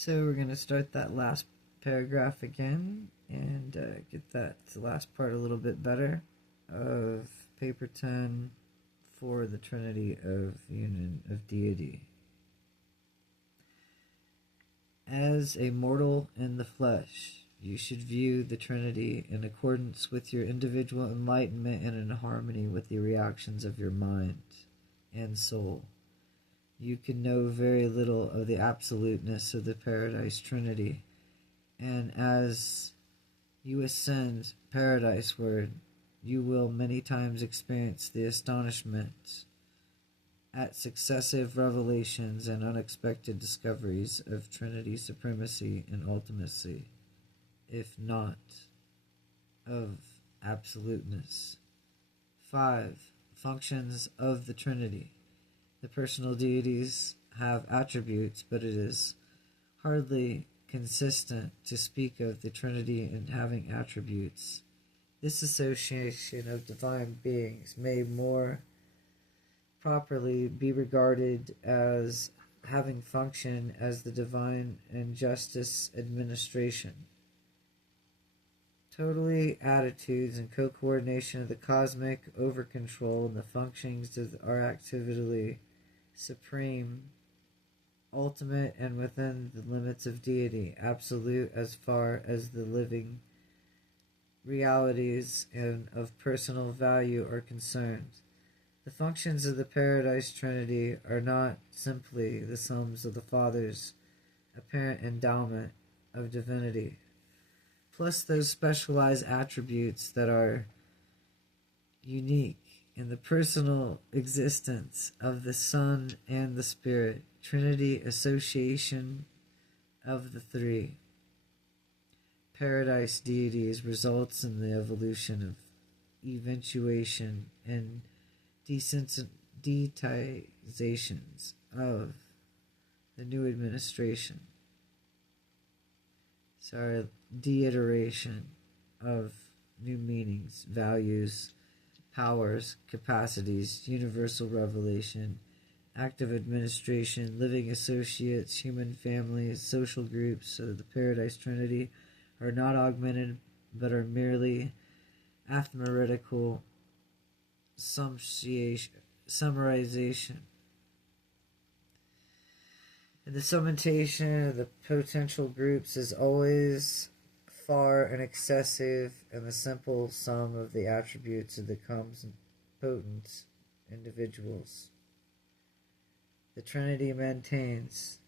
So we're going to start that last paragraph again and get that last part a little bit better of paper 10 for the Trinity of Union of Deity. As a mortal in the flesh, you should view the Trinity in accordance with your individual enlightenment and in harmony with the reactions of your mind and soul. You can know very little of the absoluteness of the Paradise Trinity, and as you ascend paradise-ward, you will many times experience the astonishment at successive revelations and unexpected discoveries of Trinity supremacy and ultimacy, if not of absoluteness. 5. Functions of the Trinity. The personal deities have attributes, but it is hardly consistent to speak of the Trinity in having attributes. This association of divine beings may more properly be regarded as having function as the divine and justice administration. Totally attitudes and co-coordination of the cosmic over-control and the functions of our activity supreme, ultimate, and within the limits of deity, absolute as far as the living realities and of personal value are concerned. The functions of the Paradise Trinity are not simply the sums of the Father's apparent endowment of divinity, plus those specialized attributes that are unique in the personal existence of the Son and the Spirit. Trinity association of the three Paradise deities results in the evolution of eventuation and desensitizations of the new administration. Deiteration of new meanings, values, powers, capacities, universal revelation, active administration, living associates, human families, social groups of the Paradise Trinity are not augmented but are merely arithmetical summarization. And the summation of the potential groups is always far and excessive, and the simple sum of the attributes of the compotent individuals. The Trinity maintains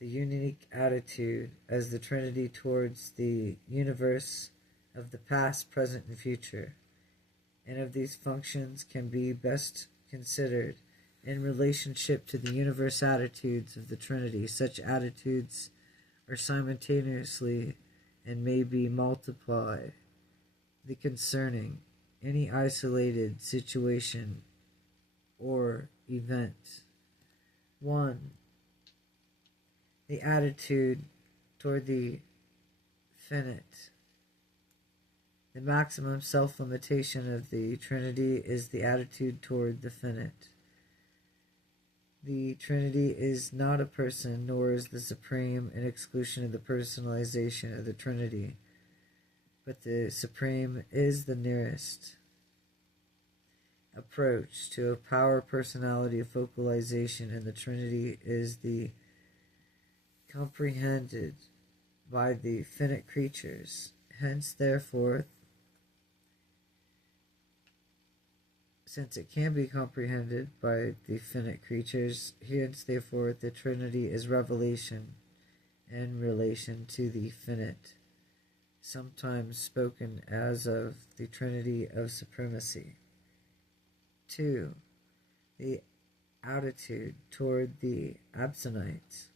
the unique attitude as the Trinity towards the universe of the past, present, and future, and of these functions can be best considered in relationship to the universe attitudes of the Trinity. Such attitudes are simultaneously and may be multiplied the concerning any isolated situation or event. 1. The attitude toward the finite. The maximum self-limitation of the Trinity is the attitude toward the finite. The Trinity is not a person, nor is the supreme in exclusion of the personalization of the Trinity, but the supreme is the nearest approach to a power personality of focalization, and the Trinity is the comprehended by the finite creatures. Hence, therefore, since it can be comprehended by the finite creatures, hence, therefore, the Trinity is revelation in relation to the finite, sometimes spoken as of the Trinity of supremacy. 2. The attitude toward the absonite.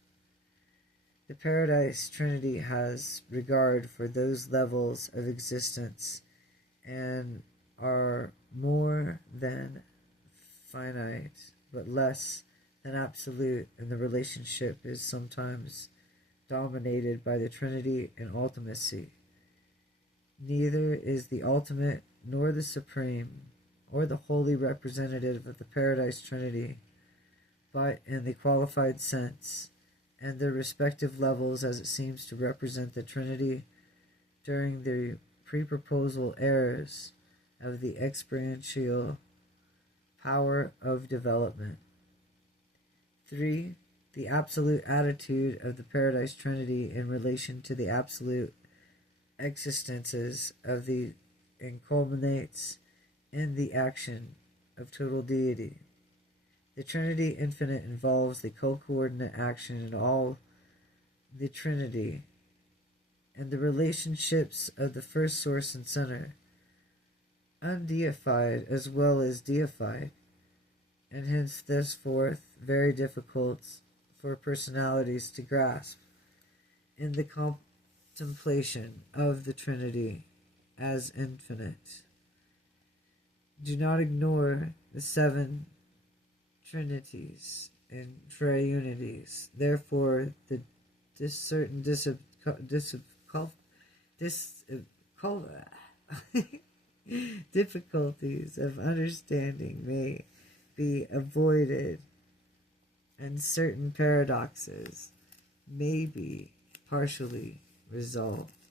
The Paradise Trinity has regard for those levels of existence and are more than finite, but less than absolute, and the relationship is sometimes dominated by the Trinity and ultimacy. Neither is the ultimate nor the supreme or the holy representative of the Paradise Trinity, but in the qualified sense, and their respective levels as it seems to represent the Trinity during the pre-proposal eras of the experiential power of development. 3. The absolute attitude of the Paradise Trinity in relation to the absolute existences of the and culminates in the action of total deity. The Trinity infinite involves the co-coordinate action in all the Trinity and the relationships of the first source and center, undeified as well as deified, and hence thenceforth very difficult for personalities to grasp in the contemplation of the Trinity as infinite. Do not ignore the 7 Trinities and Triunities. Therefore, the certain difficulties of understanding may be avoided, and certain paradoxes may be partially resolved.